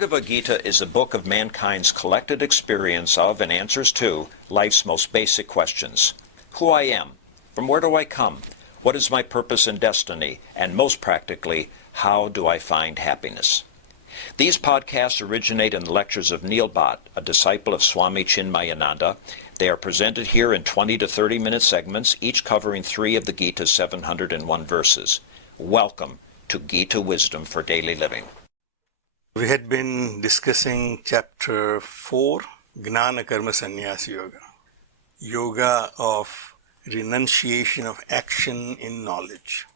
Bhagavad Gita is a book of mankind's collected experience of and answers to life's most basic questions. Who I am, from where do I come, what is my purpose and destiny, and most practically, how do I find happiness? These podcasts originate in the lectures of Neil Bhatt, a disciple of Swami Chinmayananda. They are presented here in 20 to 30-minute segments, each covering 3 of the Gita's 701 verses. Welcome to Gita Wisdom for Daily Living. We had been discussing chapter 4, Gnana Karma Sannyasa Yoga. Yoga of renunciation of action in knowledge.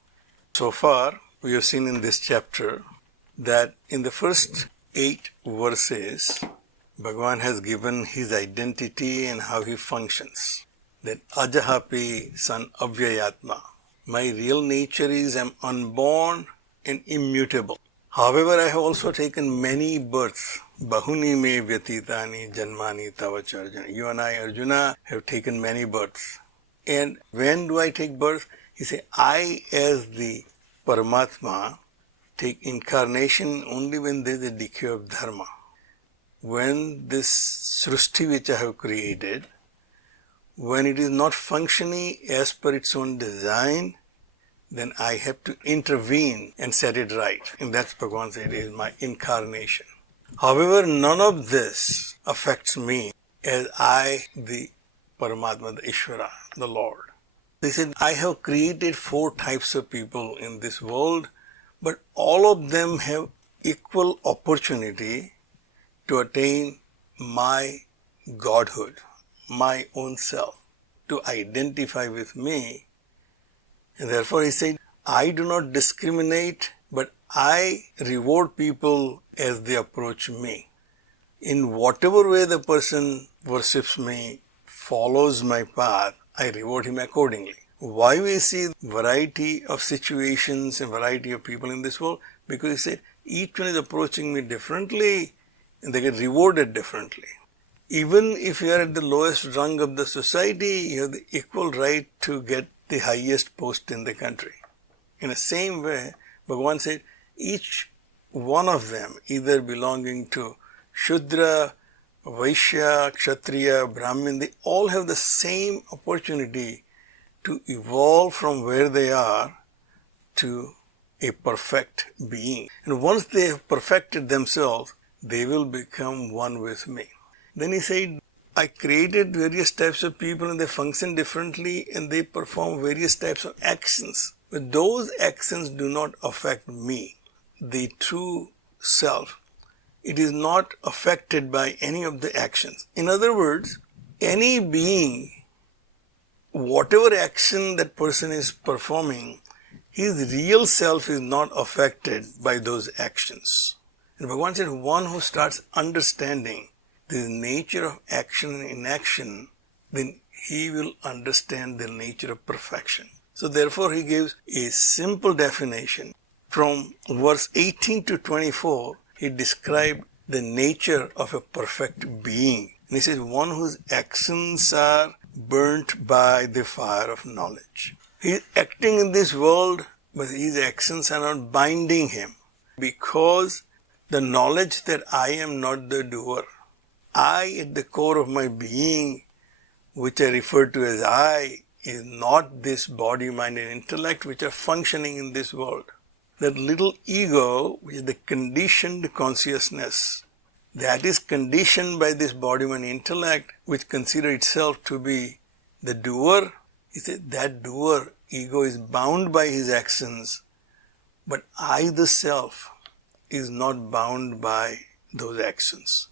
So far, we have seen in this chapter that in the first 8 verses, Bhagavan has given his identity and how he functions. That Ajahapi San Avyayah Atma. My real nature is I'm unborn and immutable. However, I have also taken many births. Bahuni me vyatitani janmani tavacha Arjuna. You and I, Arjuna, have taken many births. And when do I take birth? He said, I as the Paramatma take incarnation only when there is a decay of Dharma. When this Srishti which I have created, when it is not functioning as per its own design, then I have to intervene and set it right. And that's Bhagavan said is my incarnation. However, none of this affects me as I, the Paramatma, the Ishvara, the Lord. They said, I have created 4 types of people in this world, but all of them have equal opportunity to attain my Godhood, my own self, to identify with me. And therefore he said, I do not discriminate, but I reward people as they approach me. In whatever way the person worships me, follows my path, I reward him accordingly. Why we see variety of situations and variety of people in this world? Because he said, each one is approaching me differently and they get rewarded differently. Even if you are at the lowest rung of the society, you have the equal right to get the highest post in the country. In the same way, Bhagavan said, each one of them, either belonging to Shudra, Vaishya, Kshatriya, Brahmin, they all have the same opportunity to evolve from where they are to a perfect being. And once they have perfected themselves, they will become one with me. Then he said, I created various types of people and they function differently and they perform various types of actions. But those actions do not affect me, the true self. It is not affected by any of the actions. In other words, any being, whatever action that person is performing, his real self is not affected by those actions. And Bhagavan said, one who starts understanding the nature of action and inaction, then he will understand the nature of perfection. So therefore he gives a simple definition. From verse 18 to 24, he described the nature of a perfect being. And he says, one whose actions are burnt by the fire of knowledge. He is acting in this world, but his actions are not binding him. Because the knowledge that I am not the doer, I at the core of my being, which I refer to as I, is not this body, mind and intellect which are functioning in this world. That little ego, which is the conditioned consciousness, that is conditioned by this body, mind, intellect, which consider itself to be the doer. He said that doer, ego, is bound by his actions, but I, the self, is not bound by those actions.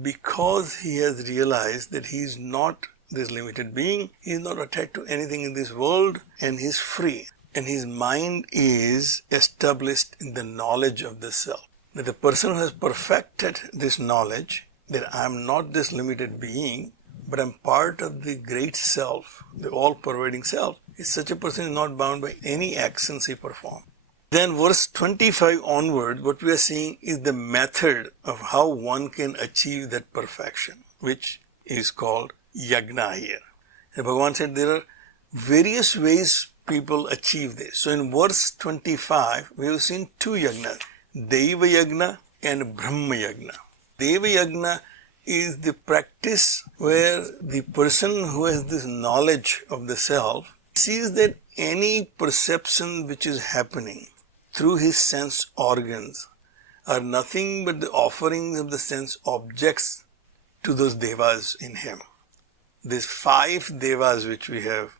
Because he has realized that he is not this limited being, he is not attached to anything in this world and he is free. And his mind is established in the knowledge of the self. That the person who has perfected this knowledge, that I am not this limited being, but I am part of the great self, the all-pervading self, such a person is not bound by any actions he performs. Then verse 25 onward, what we are seeing is the method of how one can achieve that perfection, which is called Yagna here. And Bhagavan said there are various ways people achieve this. So in verse 25, we have seen 2 Yagnas, Deva Yagna and Brahma Yagna. Deva Yagna is the practice where the person who has this knowledge of the self sees that any perception which is happening through his sense organs are nothing but the offerings of the sense objects to those devas in him. These 5 devas which we have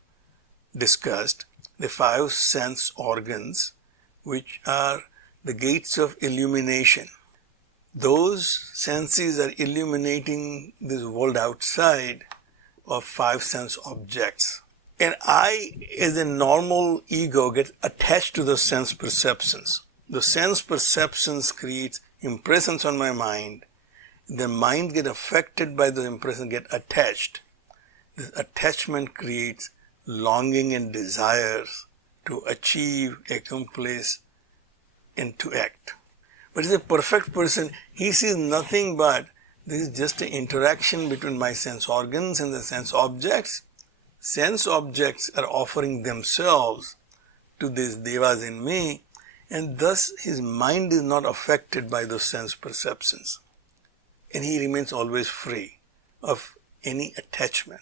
discussed, the 5 sense organs which are the gates of illumination. Those senses are illuminating this world outside of 5 sense objects. And I, as a normal ego, get attached to those sense perceptions. The sense perceptions create impressions on my mind. The mind get affected by the impression, get attached. This attachment creates longing and desires to achieve, accomplish, and to act. But as a perfect person, he sees nothing but this is just an interaction between my sense organs and the sense objects. Sense objects are offering themselves to these devas in me, and thus his mind is not affected by those sense perceptions. And he remains always free of any attachment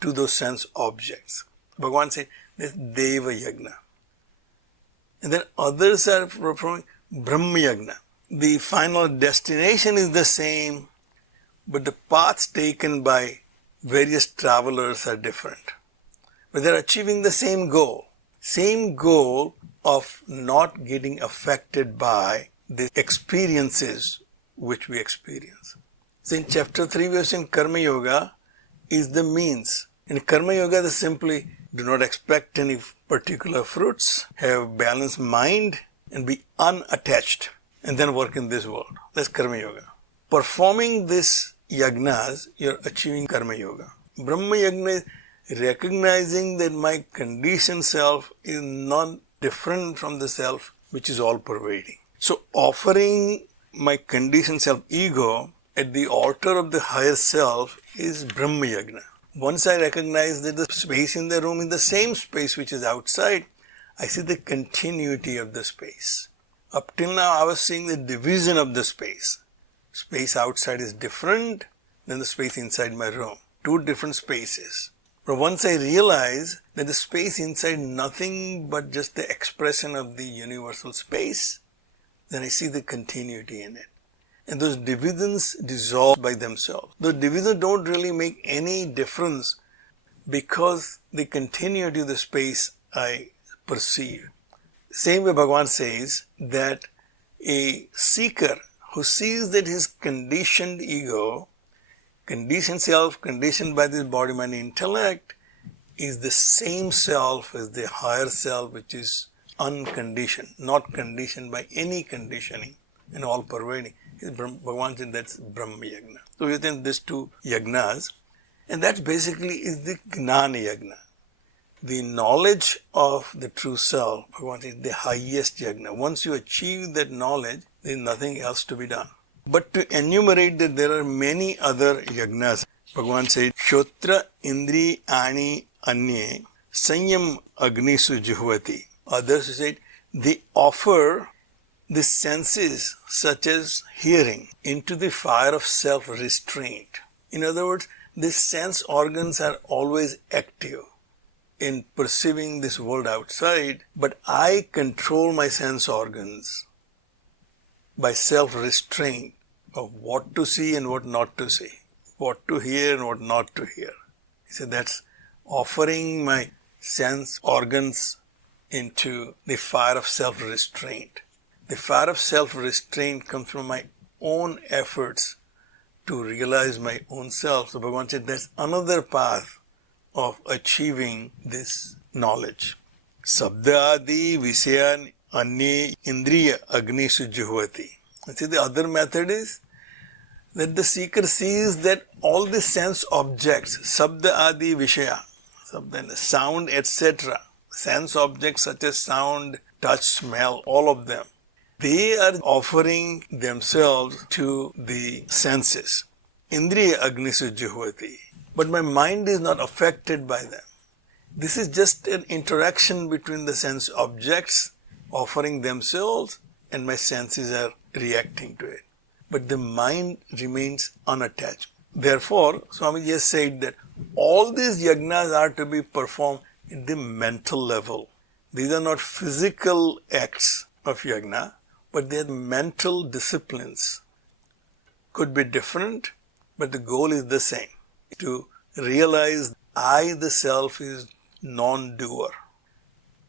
to those sense objects. Bhagavan said, this Deva Yagna. And then others are performing Brahma Yagna. The final destination is the same, but the paths taken by various travelers are different. But they are achieving the same goal of not getting affected by the experiences which we experience. So in chapter 3 we have seen Karma Yoga is the means. In Karma Yoga they simply do not expect any particular fruits, have balanced mind and be unattached and then work in this world. That's Karma Yoga. Performing this yagnas, you're achieving Karma Yoga. Brahma Yagna is recognizing that my conditioned self is not different from the self which is all pervading. So offering my conditioned self ego at the altar of the higher self is Brahma Yagna. Once I recognize that the space in the room is the same space which is outside, I see the continuity of the space. Up till now I was seeing the division of the space. Space outside is different than the space inside my room. 2 different spaces. But once I realize that the space inside nothing but just the expression of the universal space, then I see the continuity in it. And those divisions dissolve by themselves. Those divisions don't really make any difference because the continuity of the space I perceive. Same way Bhagavan says that a seeker who sees that his conditioned ego, conditioned self, conditioned by this body, mind, intellect, is the same self as the higher self which is unconditioned, not conditioned by any conditioning and all pervading. Bhagavan said that's Brahma Yagna. So within these 2 yagnas, and that basically is the Gnan Yagna. The knowledge of the true self, Bhagavan is the highest yagna. Once you achieve that knowledge, there is nothing else to be done. But to enumerate that there are many other yagnas, Bhagavan said, Shotra Indri Ani Anye Sanyam Agnisu Juhvati. Others said, they offer the senses such as hearing into the fire of self-restraint. In other words, the sense organs are always active in perceiving this world outside, but I control my sense organs by self-restraint of what to see and what not to see, what to hear and what not to hear. He said that's offering my sense organs into the fire of self-restraint. The fire of self-restraint comes from my own efforts to realize my own self. So Bhagavan said that's another path of achieving this knowledge. Sabdadi Vishayan Anye Indriya Agnisu Juhvati. See, the other method is that the seeker sees that all the sense objects, Sabda Adi Vishaya, sound, etc., sense objects such as sound, touch, smell, all of them, they are offering themselves to the senses. Indriya Agnisu Juhvati. But my mind is not affected by them. This is just an interaction between the sense objects offering themselves and my senses are reacting to it. but the mind remains unattached. Therefore, Swamiji has said that all these yagnas are to be performed in the mental level. These are not physical acts of yagna, but they are mental disciplines. Could be different, but the goal is the same. To realize I, the self, is non-doer.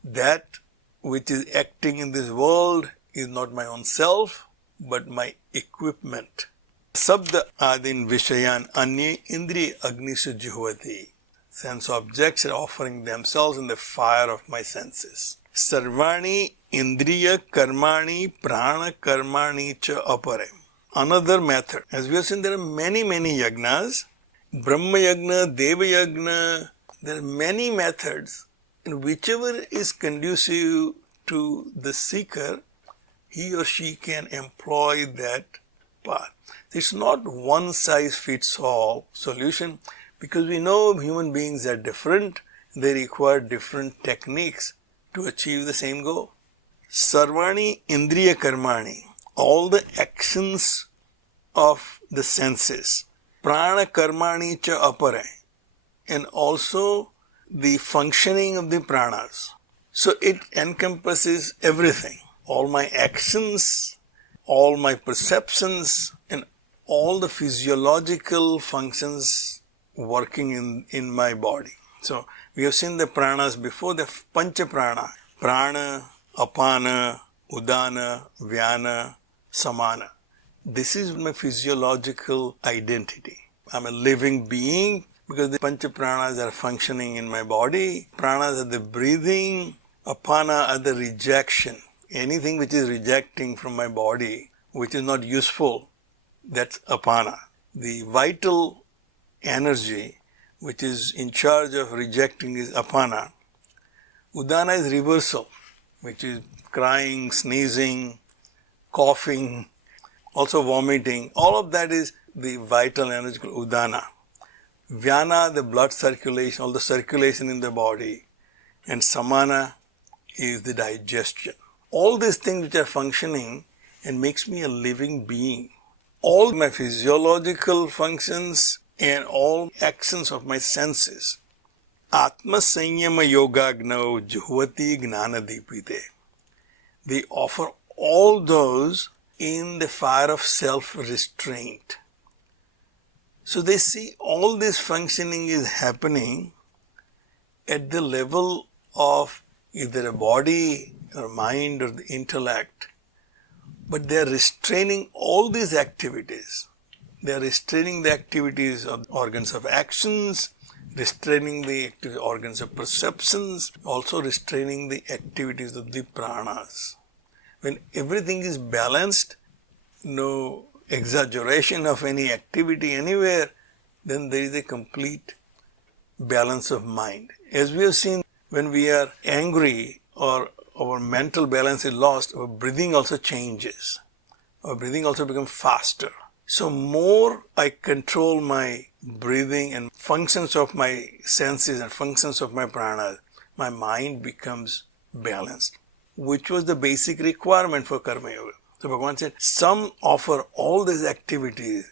That which is acting in this world is not my own self, but my equipment. Sabda adin vishayan anye indriya agnisu juhvati. Sense objects are offering themselves in the fire of my senses. Sarvani indriya karmani prana karmani cha apare. Another method. As we have seen, there are many yagnas. Brahma Yagna, Deva Yagna. There are many methods. And whichever is conducive to the seeker, he or she can employ that path. It's not one size fits all solution, because we know human beings are different. They require different techniques to achieve the same goal. Sarvani indriya karmani. All the actions of the senses. Prana karmani cha apare. And also the functioning of the pranas. So it encompasses everything. All my actions, all my perceptions, and all the physiological functions working in my body. So we have seen the pranas before, the pancha prana. Prana, apana, udana, vyana, samana. This is my physiological identity. I'm a living being because the pancha pranas are functioning in my body. Pranas are the breathing, apana are the rejection. Anything which is rejecting from my body, which is not useful, that's apana. The vital energy which is in charge of rejecting is apana. Udana is reversal, which is crying, sneezing, coughing, also vomiting. All of that is the vital energy called udana. Vyana, the blood circulation, all the circulation in the body. And samana is the digestion. All these things which are functioning and makes me a living being. All my physiological functions and all actions of my senses. Atma Sanyama Yogagnao Juhvati Gnanadipite. They offer all those in the fire of self-restraint. So they see all this functioning is happening at the level of either a body or mind or the intellect, but they are restraining all these activities. They are restraining the activities of organs of actions, restraining the organs of perceptions, also restraining the activities of the pranas. When everything is balanced, no exaggeration of any activity anywhere, then there is a complete balance of mind. As we have seen, when we are angry or our mental balance is lost, our breathing also changes. Our breathing also becomes faster. So more I control my breathing and functions of my senses and functions of my prana, my mind becomes balanced, which was the basic requirement for Karma Yoga. So Bhagavan said, some offer all these activities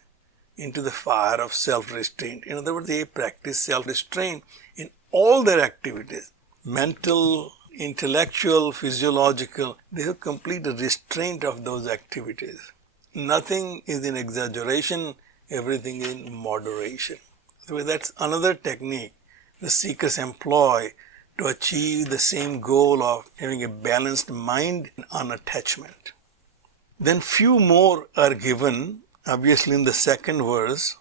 into the fire of self-restraint. In other words, they practice self-restraint in all their activities. Mental, intellectual, physiological, they have complete restraint of those activities. Nothing is in exaggeration, everything is in moderation. So that's another technique the seekers employ to achieve the same goal of having a balanced mind and unattachment. Then few more are given, obviously in the second verse,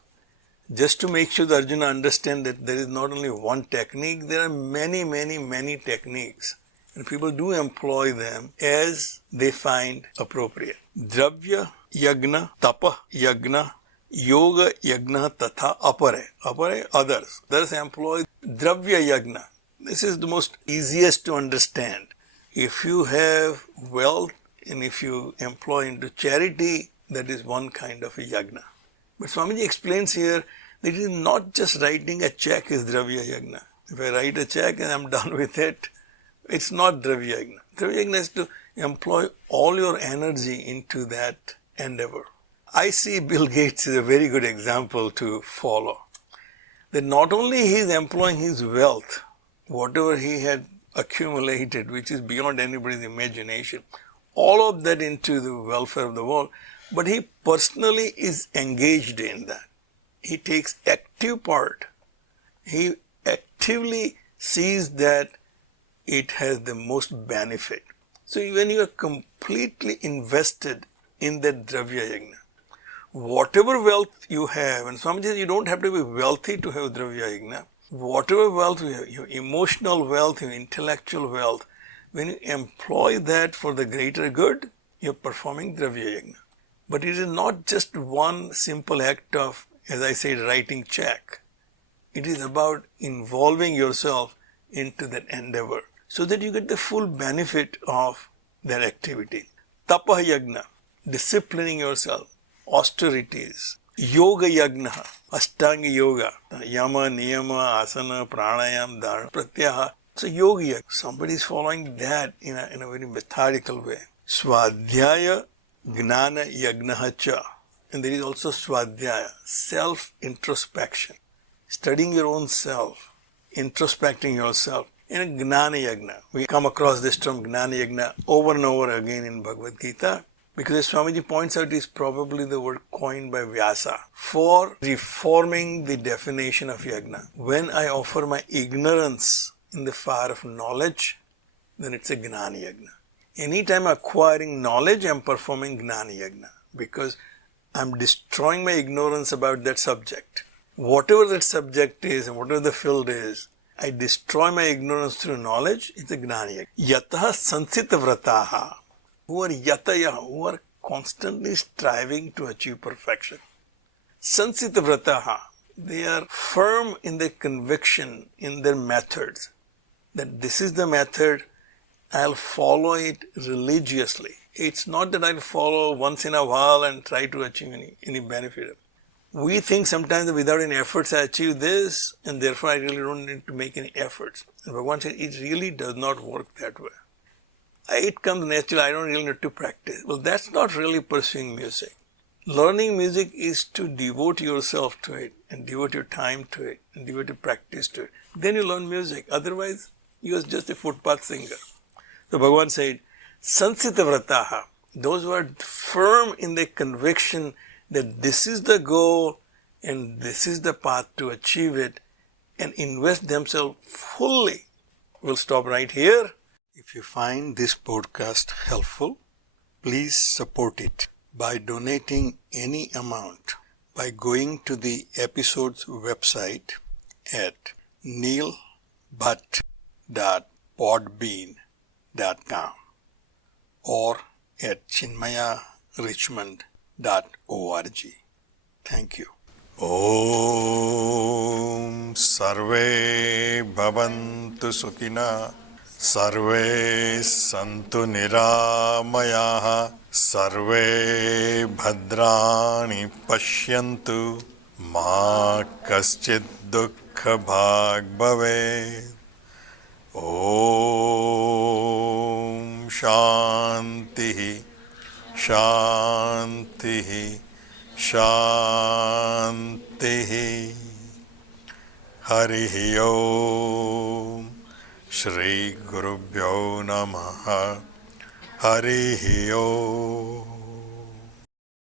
just to make sure that Arjuna understands that there is not only one technique, there are many techniques. And people do employ them as they find appropriate. Dravya Yagna, Tapas Yagna, Yoga Yagna tatha apare. Apare, others. Others employ Dravya Yagna. This is the most easiest to understand. If you have wealth and if you employ into charity, that is one kind of a yagna. But Swamiji explains here that it is not just writing a check is Dravya Yagna. If I write a check and I'm done with it, it's not Dravya Yagna. Dravya Yagna is to employ all your energy into that endeavor. I see Bill Gates is a very good example to follow. That not only he is employing his wealth, whatever he had accumulated, which is beyond anybody's imagination, all of that into the welfare of the world, but he personally is engaged in that. He takes active part. He actively sees that it has the most benefit. So when you are completely invested in that Dravya Yagna, whatever wealth you have, and Swami says you don't have to be wealthy to have Dravya Yagna, whatever wealth you have, your emotional wealth, your intellectual wealth, when you employ that for the greater good, you're performing Dravya Yagna. But it is not just one simple act of, as I said, writing check. It is about involving yourself into that endeavor so that you get the full benefit of that activity. Tapas Yagna, disciplining yourself, austerities. Yoga Yagna, Ashtanga Yoga, Yama, Niyama, Asana, Pranayam, Dharma, Pratyaha. So Yoga Yagna, somebody is following that in a very methodical way. Swadhyay Gnan Yagna cha. And there is also Swadhyaya, self-introspection. Studying your own self, introspecting yourself in a Gnan Yagna. We come across this term Gnan Yagna over and over again in Bhagavad Gita because as Swamiji points out, it is probably the word coined by Vyasa for reforming the definition of Yagna. When I offer my ignorance in the fire of knowledge, then it's a Gnan Yagna. Anytime acquiring knowledge, I'm performing Gnan Yagna because I'm destroying my ignorance about that subject. Whatever that subject is and whatever the field is, I destroy my ignorance through knowledge, it's a Gnana Yagna. Yataha sansita vrataha, who are yataya, who are constantly striving to achieve perfection. Sansita vrataha, they are firm in their conviction, in their methods, that this is the method, I'll follow it religiously. It's not that I'll follow once in a while and try to achieve any benefit. We think sometimes that without any efforts I achieve this and therefore I really don't need to make any efforts. And Bhagavan said it really does not work that way. It comes naturally, I don't really need to practice. Well, that's not really pursuing music. Learning music is to devote yourself to it and devote your time to it and devote your practice to it. Then you learn music. Otherwise, you are just a footpath singer. So Bhagavan said, Sansita vrataha, those who are firm in their conviction that this is the goal and this is the path to achieve it and invest themselves fully. We'll stop right here. If you find this podcast helpful, please support it by donating any amount by going to the episode's website at neilbhatt.podbean.com or at chinmayarichmond.org. Thank you. Om Sarve Bhavantu Sukhina Sarve Santu Niramayaha Sarve Bhadrani Pashyantu Ma Kaschid Dukkha Bhag Bhave. Om Shanti Shanti Shanti. Hari Om. Shri Gurubhyo Namaha. Hari Om.